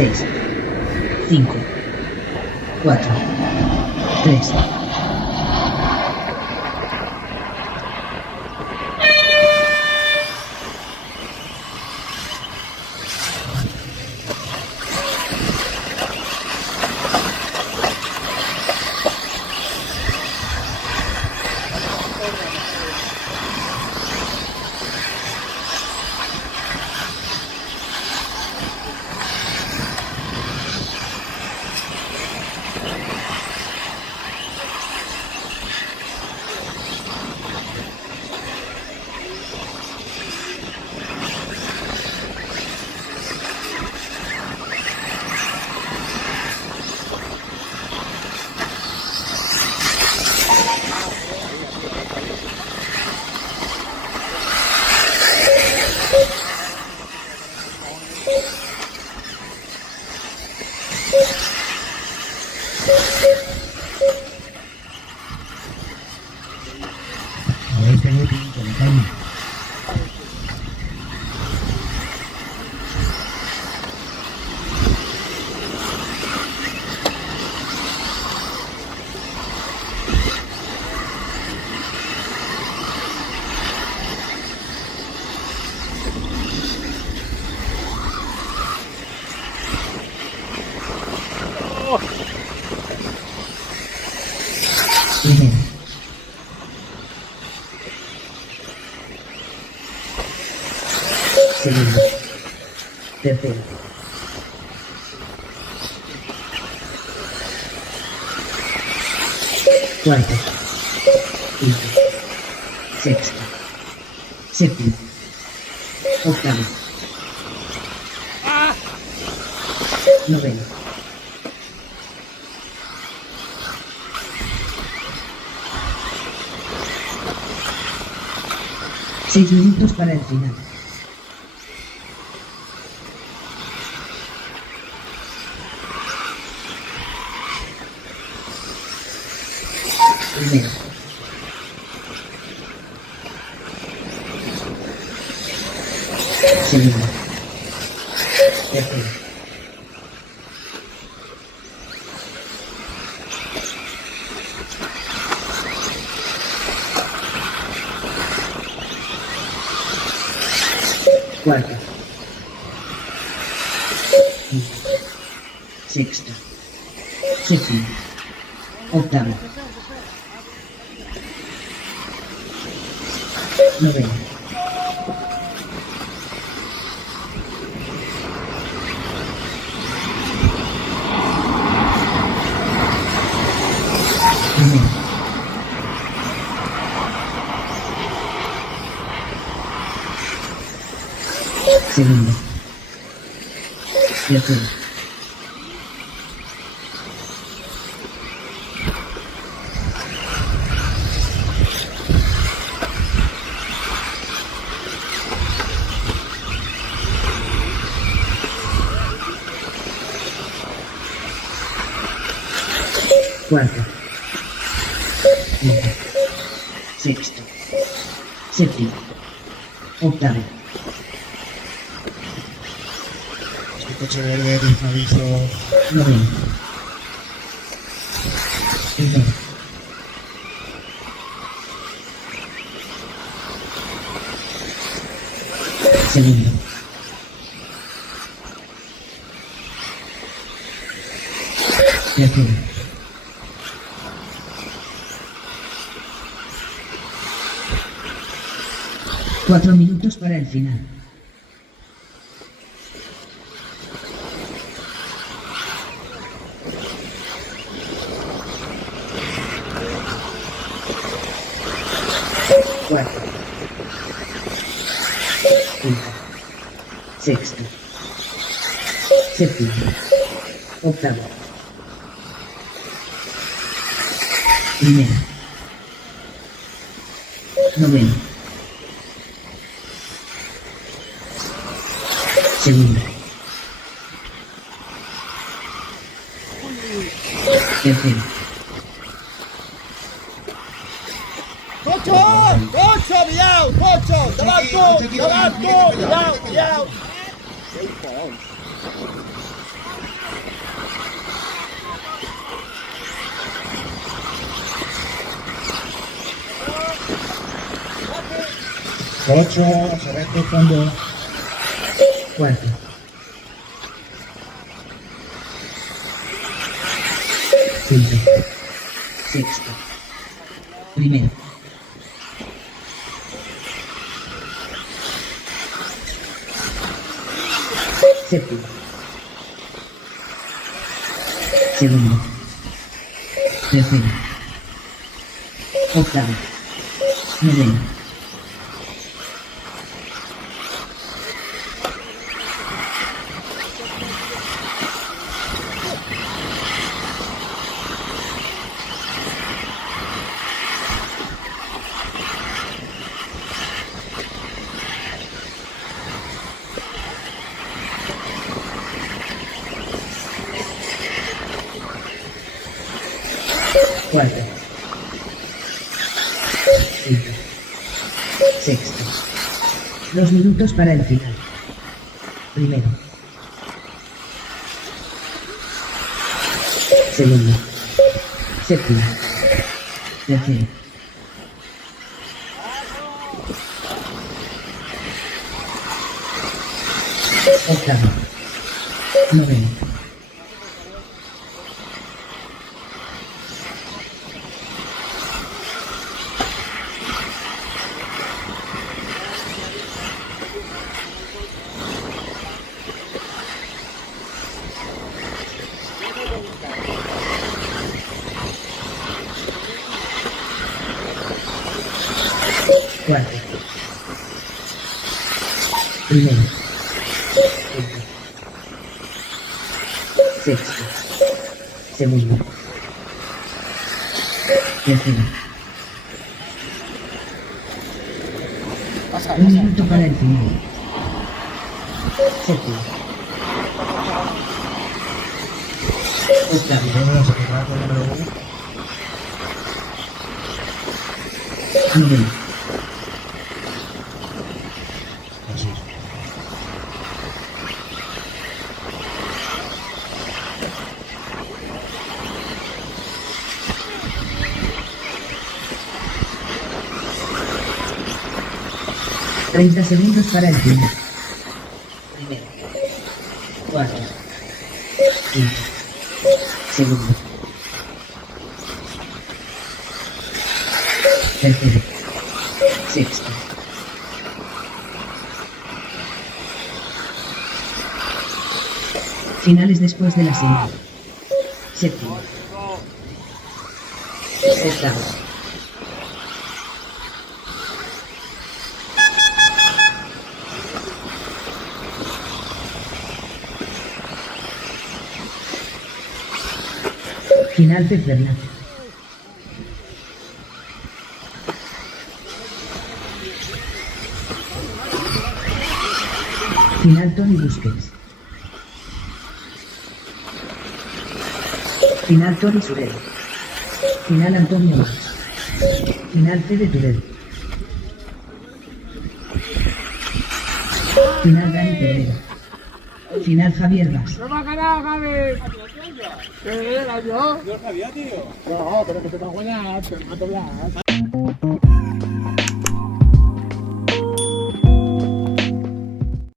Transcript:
6, 5, 4, 3. Segundo, tercero, cuarto, quinto, sexto, séptimo, octavo, noveno, 6 minutos para el final. Primero, segundo, tercero, cuarto, quinto, sexto, séptimo, octavo, noveno, primero, segundo, tercero, cuarto, quinto, sexto, séptimo, octavo, Coche verde, aviso. noveno, primero, segundo, tercero, cuatro minutos para el final. Cuarto, quinto, sexto, séptimo, octavo, primero, noveno, segundo, tercero, ¡Cocho! ¡Miau! ¡Cocho! ¡Davanto! ¡Davanto! ¡Miau! ¡Miau! 8, se va empezando. Cuarto. Quinto. Sexto. Primero. Séptimo. Segundo. Tercero. Octavo. Noveno. Cuarto. Quinto. Sexto. 2 minutos para el final. Primero. Segundo. Séptimo. Tercero. Octavo. Noveno. Cuarto. Primero. Quinto. Sexto. Segundo. Tercero. 1 minuto para el final. Séptimo. Octavo. Primero se quedará con el número 1. Noveno. Así es. Treinta segundos para el final. Primero. Cuarto. Quinto. Segundo. Tercero. Sexto. Finales después de la señal. Séptimo. Octavo. Final de Veteranos. Final Tony Busquets. Final Tony Surero. Final Antonio Mas. Final Fede Turel. Final Dani Pereira. Final Javier Mas. ¡No me ha ganado, Javi! ¿Qué era yo? Yo sabía, tío. No, pero que te va a ganar, te mato ya.